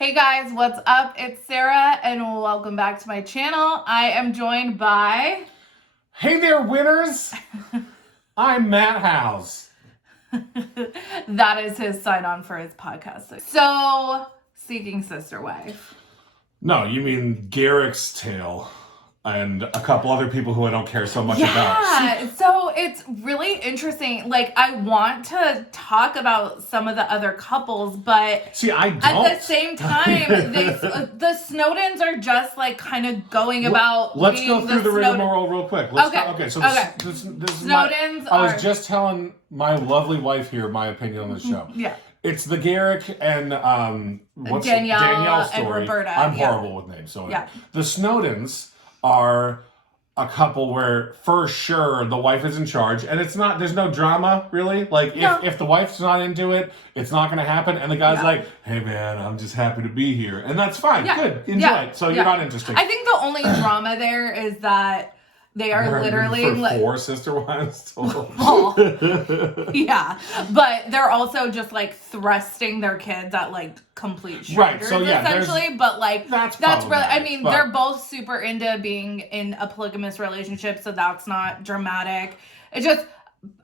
Hey guys, what's up? It's Sarah and welcome back to my channel. I am joined by... Hey there, winners! I'm Matt House. That is his sign-on for his podcast. So, Seeking Sister Wife. No, you mean Garrick's Tale and a couple other people who I don't care so much about. Yeah, so it's really interesting. Like, I want to talk about some of the other couples, but see, I don't. At the same time, the Snowdens are just like kind of going about. Let's go through the rigmarole real quick. This Snowdens I was just telling my lovely wife here my opinion on the show. Yeah. It's the Garrick and Danielle story. and Roberta. I'm horrible with names, so the Snowdens are a couple where for sure the wife is in charge, and it's not. There's no drama really. Like if the wife's not into it, it's not going to happen. And the guy's like, "Hey man, I'm just happy to be here," and that's fine. Yeah. Good, enjoy it. So you're not interested. I think the only drama there is that they are literally for 4 sister wives total. Yeah, but they're also just like thrusting their kids at like complete strangers, essentially. But like that's really, I mean, they're both super into being in a polygamous relationship, so that's not dramatic. It's just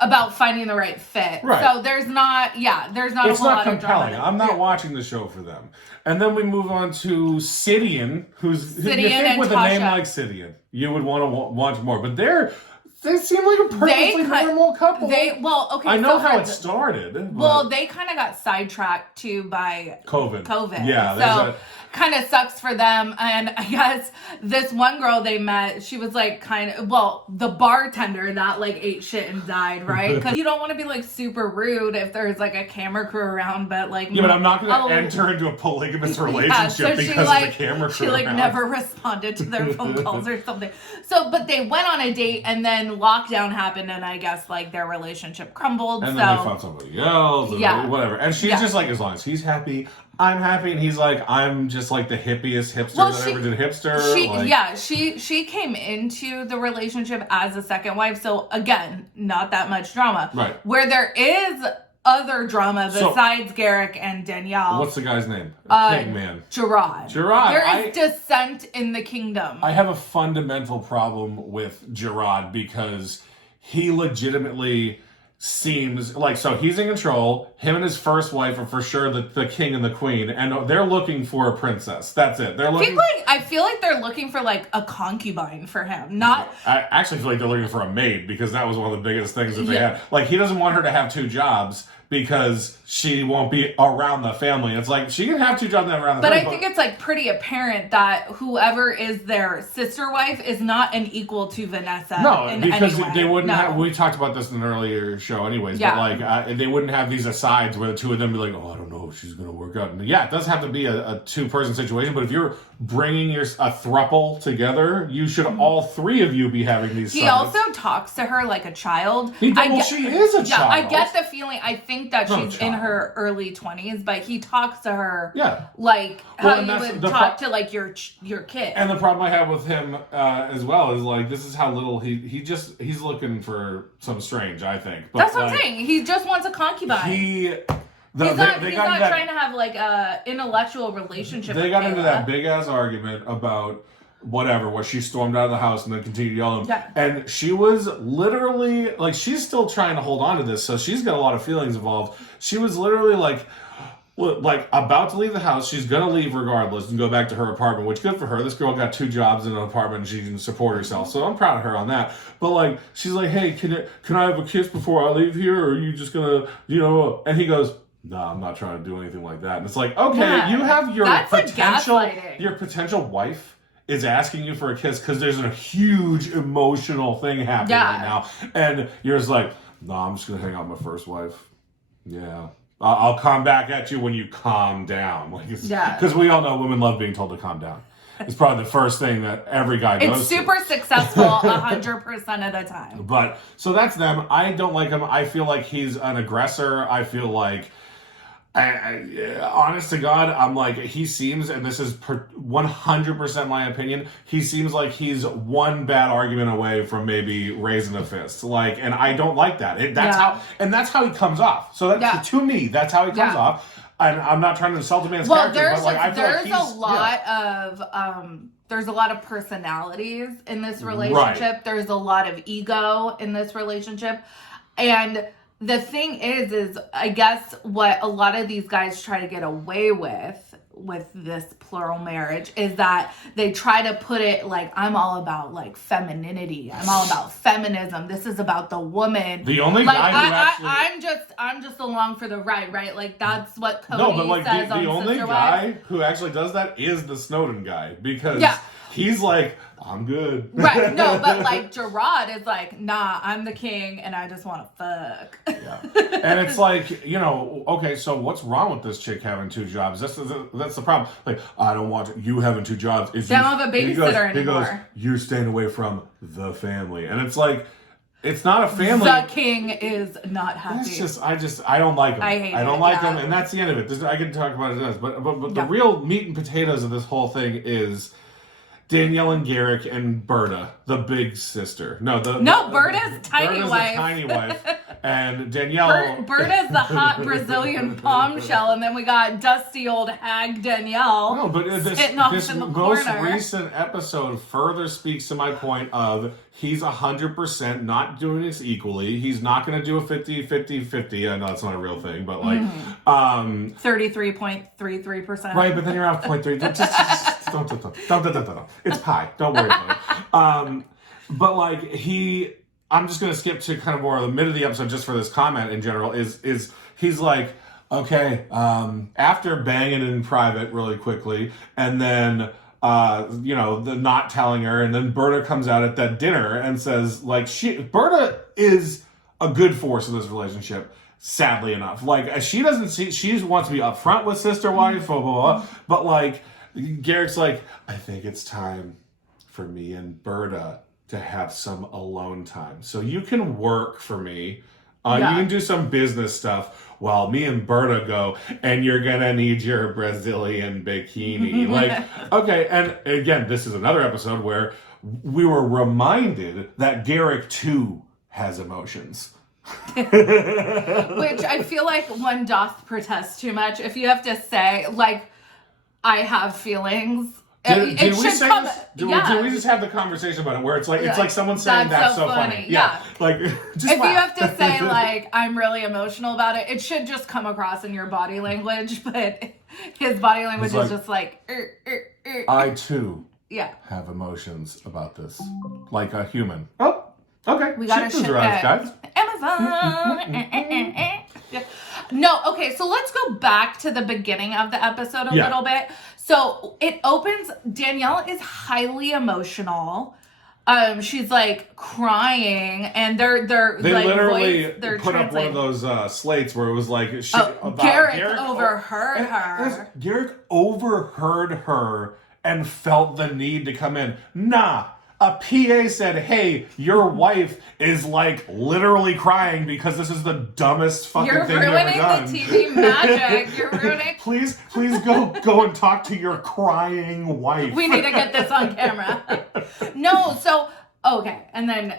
about finding the right fit. Right. So there's not a whole lot of drama. I'm not watching the show for them. And then we move on to Sidian, who you think with a name like Sidian, you would want to watch more. But they seem like a perfectly normal couple. I know how it started. Well, they kind of got sidetracked too by COVID. Yeah. So kind of sucks for them. And I guess this one girl they met, she was like the bartender that like ate shit and died, right? Because you don't want to be like super rude if there's like a camera crew around, but like... Yeah, but I'm not going to enter into a polygamous relationship because of the camera crew She never responded to their phone calls or something. So, but they went on a date and then lockdown happened and I guess like their relationship crumbled. And then they found somebody else and whatever. And she's just like, as long as he's happy, I'm happy. And he's like, I'm just like the hippiest hipster that ever did hipster. She came into the relationship as a second wife. So again, not that much drama. Right. Where there is other drama besides Garrick and Danielle. What's the guy's name? King Gerard. There is dissent in the kingdom. I have a fundamental problem with Gerard because he legitimately seems like, so he's in control. Him and his first wife are for sure the king and the queen, and they're looking for a princess. That's it. They're looking. I feel like they're looking for like a concubine for him. Not. I actually feel like they're looking for a maid because that was one of the biggest things that they had. Like he doesn't want her to have 2 jobs because she won't be around the family. It's like she can have 2 jobs and have around the family. But I think it's like pretty apparent that whoever is their sister wife is not an equal to Vanessa. No, because they wouldn't have. We talked about this in an earlier show, anyways. Yeah. But like they wouldn't have these asides where the 2 of them be like, "Oh, I don't know if she's gonna work out." And it does have to be a 2-person situation. But if you're bringing a throuple together, you should all 3 of you be having these. He also talks to her like a child. She is a child. Yeah, I get the feeling. I think that she's in her early 20s, but he talks to her like how you would talk to like your kid. And the problem I have with him as well is like this is how little he's looking for some strange, I think. But that's what I'm saying. He just wants a concubine. He's not trying to have like a intellectual relationship. They got into that big ass argument about whatever, she stormed out of the house and then continued yelling. Yeah. And she was literally, like, she's still trying to hold on to this, so she's got a lot of feelings involved. She was literally like about to leave the house. She's gonna leave regardless and go back to her apartment, which good for her. This girl got 2 jobs in an apartment and she can support herself, so I'm proud of her on that. But like, she's like, "Hey, can I have a kiss before I leave here, or are you just gonna, And he goes, "No, I'm not trying to do anything like that." And it's like, okay, you have your potential wife is asking you for a kiss because there's a huge emotional thing happening right now. And you're just like, "No, I'm just going to hang out with my first wife. Yeah. I'll come back at you when you calm down." Because we all know women love being told to calm down. It's probably the first thing that every guy goes It's super successful 100% of the time. But, so that's them. I don't like him. I feel like he's an aggressor. I feel like... honest to God, I'm like, he seems, and this is 100% my opinion, he seems like he's one bad argument away from maybe raising a fist. And I don't like that. That's how he comes off. So to me, that's how he comes off. and I'm not trying to insult the man's character, but like I feel like there's a lot of personalities in this relationship. Right. There's a lot of ego in this relationship. And the thing is I guess what a lot of these guys try to get away with this plural marriage is that they try to put it like, I'm all about like femininity. I'm all about feminism. This is about the woman. The only like, guy who actually... I'm just along for the ride, right? Like that's what Cody says the only Sister guy Wives. who actually does that is the Snowden guy, because he's like, I'm good. Right. No, but like Gerard is like, nah, I'm the king and I just want to fuck. Yeah. And it's like, you know, okay, so what's wrong with this chick having 2 jobs? That's the problem. Like, I don't want you having 2 jobs. They don't have a babysitter anymore. He goes, you're staying away from the family. And it's like, it's not a family. The king is not happy. It's just, I don't like him. I don't like him. And that's the end of it. I can talk about it as, but the real meat and potatoes of this whole thing is Danielle and Garrick and Berta, the big sister. Berta's tiny wife. The tiny wife. And Danielle... Berta's the hot Brazilian bombshell, and then we got dusty old hag Danielle. No, but this most recent episode further speaks to my point of he's 100% not doing this equally. He's not going to do a 50-50-50. I know that's not a real thing, but like... 33.33%. Right, but then you're off 0.3. Don't. It's pie. Don't worry about it. But like I'm just gonna skip to kind of more of the mid of the episode just for this comment in general. Is he's like, okay, after banging in private really quickly, and then the not telling her, and then Berta comes out at that dinner and says like Berta is a good force in this relationship. Sadly enough, like she wants to be upfront with sister wife, blah, blah, blah, but like Garrick's like, I think it's time for me and Berta to have some alone time. So you can work for me. You can do some business stuff while me and Berta go, and you're going to need your Brazilian bikini. Like, okay. And again, this is another episode where we were reminded that Garrick too has emotions. Which I feel like one doth protest too much. If you have to say, like, I have feelings. Did we just have the conversation about it where it's like someone saying that's so funny. Yeah. Like just if you have to say like I'm really emotional about it, it should just come across in your body language, but his body language is just like I too have emotions about this. Like a human. Oh, okay. We gotta ship it. Guys. Amazon. No, okay, so let's go back to the beginning of the episode a little bit. So it opens, Danielle is highly emotional. She's like crying, and they like literally put up one of those slates where it was like Garrick overheard her. Garrick overheard her and felt the need to come in. Nah. A PA said, hey, your wife is like literally crying because this is the dumbest fucking thing you've ever done. You're ruining the TV magic. You're ruining... Please go and talk to your crying wife. We need to get this on camera. No, so, okay. And then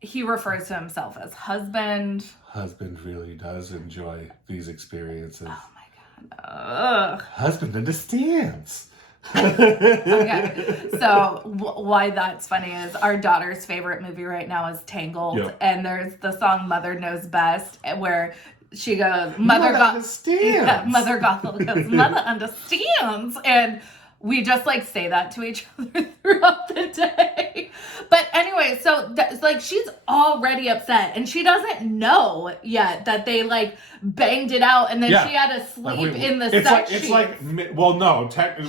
he refers to himself as husband. Husband really does enjoy these experiences. Oh my God. Ugh. Husband understands. Okay, so why that's funny is our daughter's favorite movie right now is Tangled, and there's the song Mother Knows Best where she goes, Mother understands. Mother Gothel goes, Mother understands, and we just like say that to each other throughout the day. But anyway, so like she's already upset, and she doesn't know yet that they like banged it out, and then she had to sleep in the sex sheets.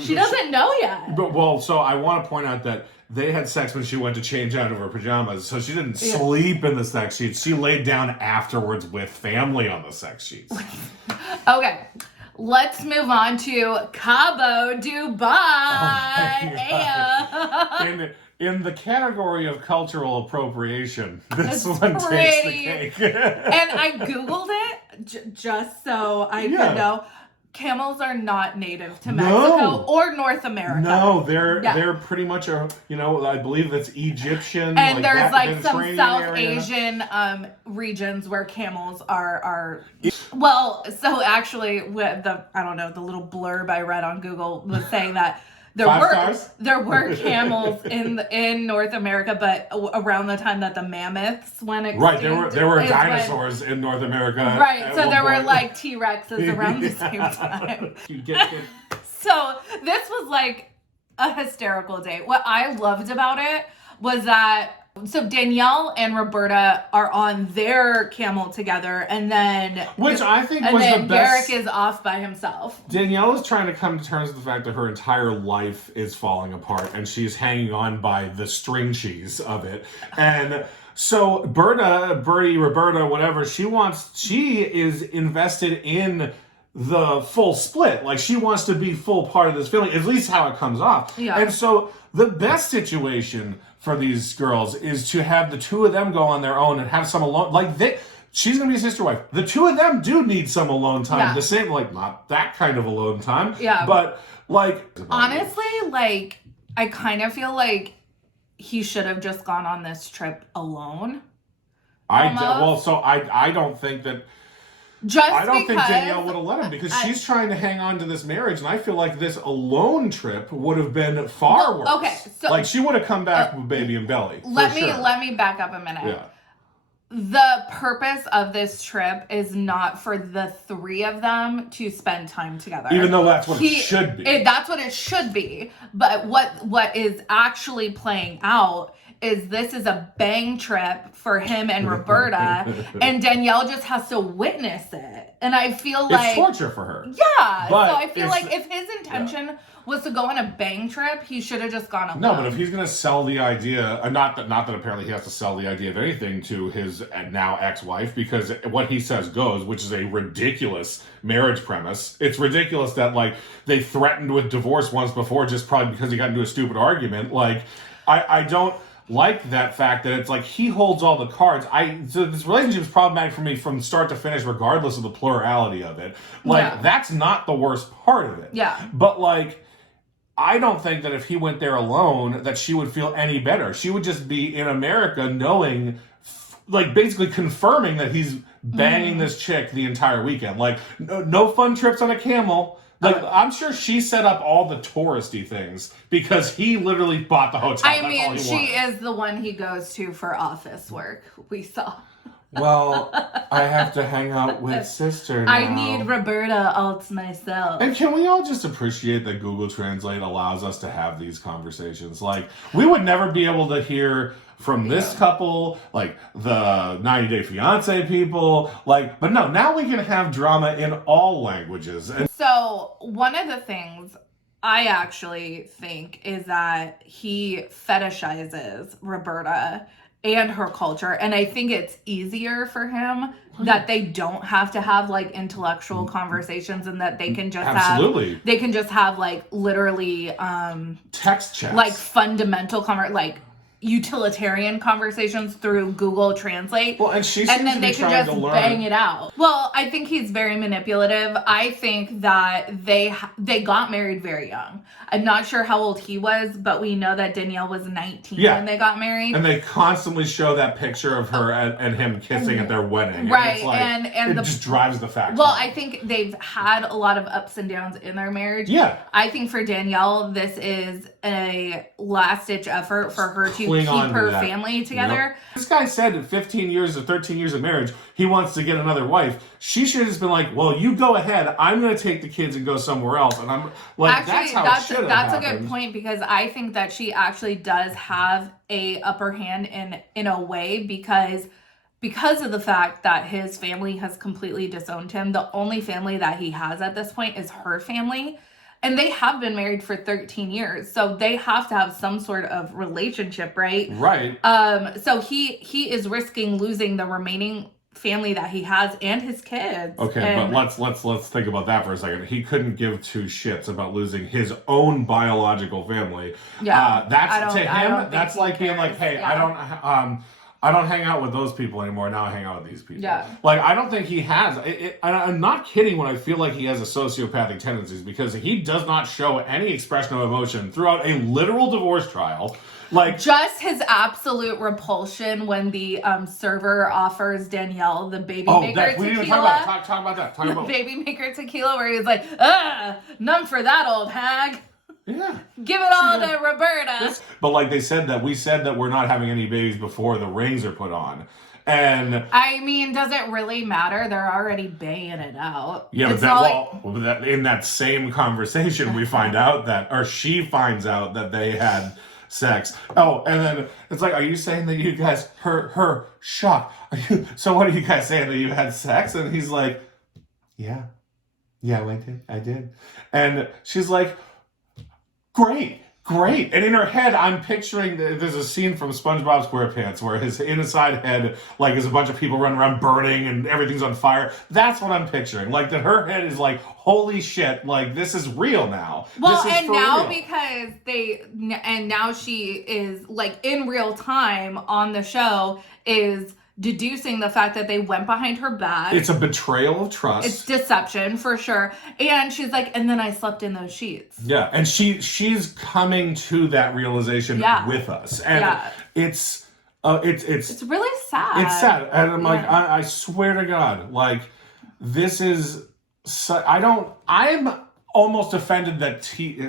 She doesn't know yet. But so I want to point out that they had sex when she went to change out of her pajamas, so she didn't sleep in the sex sheets. She laid down afterwards with family on the sex sheets. Okay. Let's move on to Cabo, Dubai. In the category of cultural appropriation, this one takes the cake. And I Googled it just so I could know. camels are not native to Mexico or North America. No, they're pretty much I believe that's Egyptian. And there's like some South Asian regions where camels are. Well, so actually, with the little blurb I read on Google was saying that there were camels in North America, but around the time that the mammoths went extinct. Right, there were dinosaurs in North America. Right, so there were like T-Rexes around the same time. So this was like a hysterical day. What I loved about it was that Danielle and Roberta are on their camel together, and then which I think was the best. Garrick is off by himself. Danielle is trying to come to terms with the fact that her entire life is falling apart, and she's hanging on by the string cheese of it. And so Roberta, whatever, she is invested in the full split. Like, she wants to be full part of this feeling, at least how it comes off. Yeah. And so the best situation for these girls is to have the two of them go on their own and have some alone. Like, she's gonna be a sister wife. The two of them do need some alone time. Yeah. The same, like, not that kind of alone time. Yeah. But like, honestly, like, I kind of feel like he should have just gone on this trip alone. I don't think that. I don't think Danielle would have let him, because she's trying to hang on to this marriage, and I feel like this alone trip would have been far worse. Okay, so like, she would have come back with baby and belly. Let me back up a minute. Yeah. The purpose of this trip is not for the three of them to spend time together. Even though that's what it should be. That's what it should be. But what is actually playing out is this is a bang trip for him and Roberta, and Danielle just has to witness it. And I feel like it's torture for her. Yeah. So I feel like if his intention was to go on a bang trip, he should have just gone alone. No, but if he's going to sell the idea, not that apparently he has to sell the idea of anything to his now ex-wife, because what he says goes, which is a ridiculous marriage premise. It's ridiculous that, like, they threatened with divorce once before just probably because he got into a stupid argument. Like, I don't like that fact that it's like he holds all the cards. So this relationship is problematic for me from start to finish, regardless of the plurality of it. Like, that's not the worst part of it. Yeah. But, like, I don't think that if he went there alone that she would feel any better. She would just be in America knowing, like, basically confirming that he's banging this chick the entire weekend. Like, no fun trips on a camel. Like, I'm sure she set up all the touristy things because he literally bought the hotel. I mean, she is the one he goes to for office work. We saw. Well, I have to hang out with sister now. I need Roberta all to myself. And can we all just appreciate that Google Translate allows us to have these conversations? Like, we would never be able to hear from this couple, like the 90 Day Fiancé people, like, but no, now we can have drama in all languages. And so one of the things I actually think is that he fetishizes Roberta and her culture, and I think it's easier for him that they don't have to have like intellectual conversations, and that they can just have like literally text chats, like fundamental like utilitarian conversations through Google Translate. Well, and then they can just bang it out. Well, I think he's very manipulative. I think that they got married very young. I'm not sure how old he was, but we know that Danielle was 19 when they got married. And they constantly show that picture of her and him kissing at their wedding. Right. And it's like, and it just drives the facts. Well, I think they've had a lot of ups and downs in their marriage. Yeah. I think for Danielle, this is a last-ditch effort for her to keep her family together. Yep. This guy said in 15 years or 13 years of marriage, he wants to get another wife. She should have just been like, well, you go ahead. I'm going to take the kids and go somewhere else. And I'm like, actually, that's a good point, because I think that she actually does have a upper hand in a way, because of the fact that his family has completely disowned him. The only family that he has at this point is her family. And they have been married for 13 years. So they have to have some sort of relationship, right? Right. So he is risking losing the remaining family that he has and his kids. Okay, but let's think about that for a second. He couldn't give two shits about losing his own biological family. Yeah. That's like being like, hey, I don't hang out with those people anymore. Now I hang out with these people. Yeah. Like, I don't think he has. I'm not kidding when I feel like he has a sociopathic tendencies, because he does not show any expression of emotion throughout a literal divorce trial. Like, just his absolute repulsion when the server offers Danielle the baby maker tequila. We didn't even talk about that. Talk about that. Talk about baby maker tequila, where he's like, none for that old hag. Yeah. Give it all to Roberta. But like we said that we're not having any babies before the rings are put on. And I mean, does it really matter? They're already baying it out. Yeah, but in that same conversation, we find out that, or she finds out that they had sex. Oh, and then it's like, are you saying that you guys, her shock? So what are you guys saying, that you had sex? And he's like, yeah, I did. And she's like, Great. And in her head, I'm picturing, there's a scene from SpongeBob SquarePants where his inside head, like, is a bunch of people running around burning and everything's on fire. That's what I'm picturing. Like, that her head is like, holy shit, like, this is real now. Well, and now real. And now she is, like, in real time on the show is deducing the fact that they went behind her back. It's a betrayal of trust. It's deception for sure. And she's like, and then I slept in those sheets. Yeah, and she's coming to that realization with us, and it's really sad. It's sad, and I'm like, I swear to God, like, this is. I'm almost offended that TLC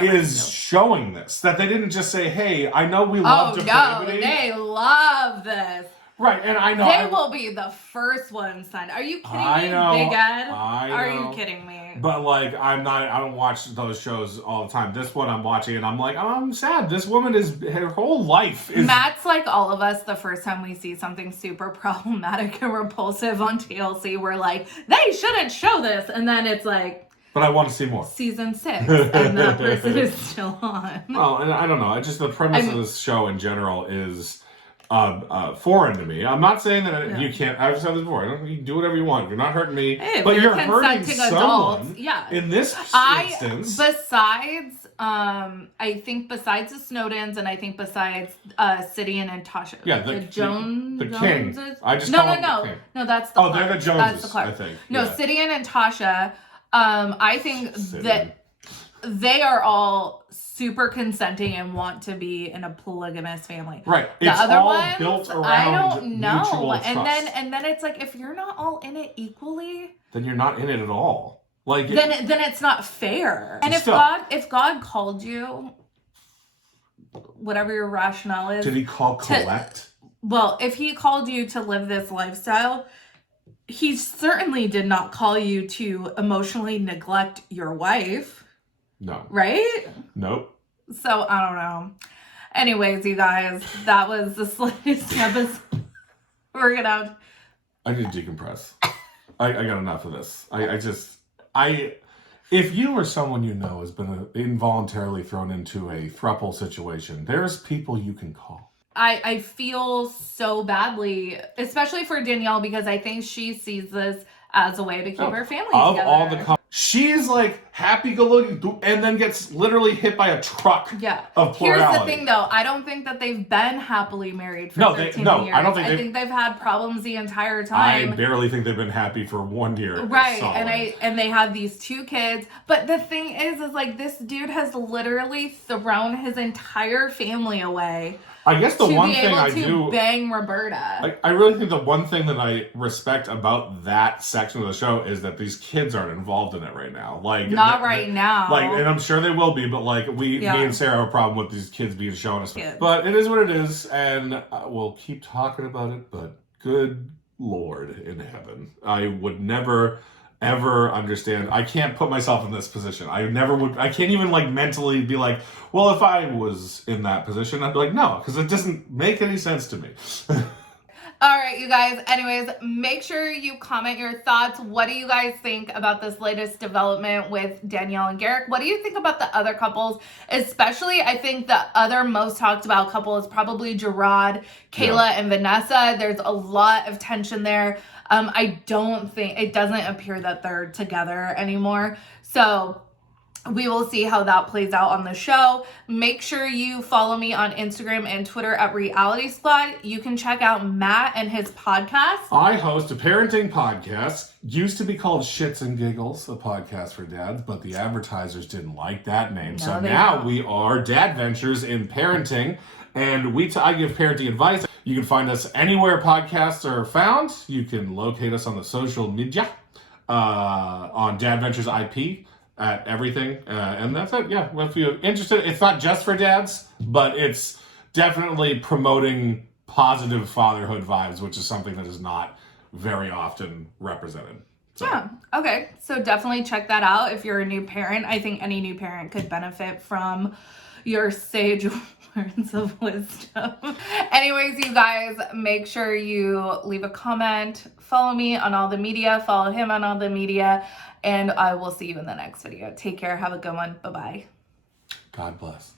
is showing this. That they didn't just say, hey, I know we love depravity. No, they love this. Right, and I know. They will be the first ones signed. Are you kidding me, Big Ed? Are you kidding me? But, like, I don't watch those shows all the time. This one I'm watching, and I'm like, I'm sad. This woman her whole life is... Matt's like all of us, the first time we see something super problematic and repulsive on TLC, we're like, they shouldn't show this. And then it's like... But I want to see more. Season 6, and that person is still on. Well, and I don't know. It's just the premise of this show in general is... foreign to me. I'm not saying that you can't. I've said this before. You can do whatever you want. You're not hurting me, but you're hurting someone. Yeah. In this instance, besides the Snowdens, and I think besides Sidian and Tasha. Yeah, the King. I just no. King. No, that's the. Oh, they're the Joneses. That's the Clark. I think. No, Sidian and Tasha. I think that they are all super consenting and want to be in a polygamous family. Right. The other all ones, built around I don't know. Mutual trust. And then it's like, if you're not all in it equally, then you're not in it at all. Like then it's not fair. And if God called you, whatever your rationale is, did he call Colette? Well, if he called you to live this lifestyle, he certainly did not call you to emotionally neglect your wife. No. Right? Nope. So, I don't know. Anyways, you guys, that was the latest episode. We're gonna... I need to decompress. I got enough of this. If you or someone you know has been involuntarily thrown into a throuple situation, there's people you can call. I feel so badly, especially for Danielle, because I think she sees this as a way to keep her family together. She's like happy-go-lucky, and then gets literally hit by a truck. Yeah. Of plurality. Here's the thing, though. I don't think that they've been happily married for 13 years. I don't think. I think they've had problems the entire time. I barely think they've been happy for 1 year. Right, solid. and they had these 2 kids. But the thing is like, this dude has literally thrown his entire family away. I guess the one thing I do bang Roberta. I really think the one thing that I respect about that section of the show is that these kids aren't involved in it right now. Like not right now. Like, and I'm sure they will be, but like me and Sarah have a problem with these kids being shown us. But it is what it is, and we'll keep talking about it. But good Lord in heaven, I would never ever understand. I can't put myself in this position. I never would. I can't even like mentally be like, well, if I was in that position, I'd be like, no, because it doesn't make any sense to me. All right, you guys. Anyways, make sure you comment your thoughts. What do you guys think about this latest development with Danielle and Garrick? What do you think about the other couples? Especially, I think the other most talked about couple is probably Gerard, Kayla, and Vanessa. There's a lot of tension there. I don't think, it doesn't appear that they're together anymore. So we will see how that plays out on the show. Make sure you follow me on Instagram and Twitter at Reality Squad. You can check out Matt and his podcast. I host a parenting podcast. Used to be called Shits and Giggles, a podcast for dads, but the advertisers didn't like that name. No, so now don't. We are Dad Ventures in Parenting, and I give parenting advice. You can find us anywhere podcasts are found. You can locate us on the social media, on Dad Ventures IP. At everything, and that's it. Yeah, well, if you're interested, it's not just for dads, but it's definitely promoting positive fatherhood vibes, which is something that is not very often represented. So. Yeah, okay. So definitely check that out if you're a new parent. I think any new parent could benefit from your sage words of wisdom. Anyways, you guys, make sure you leave a comment, follow me on all the media, follow him on all the media, and I will see you in the next video. Take care. Have a good one. Bye-bye. God bless.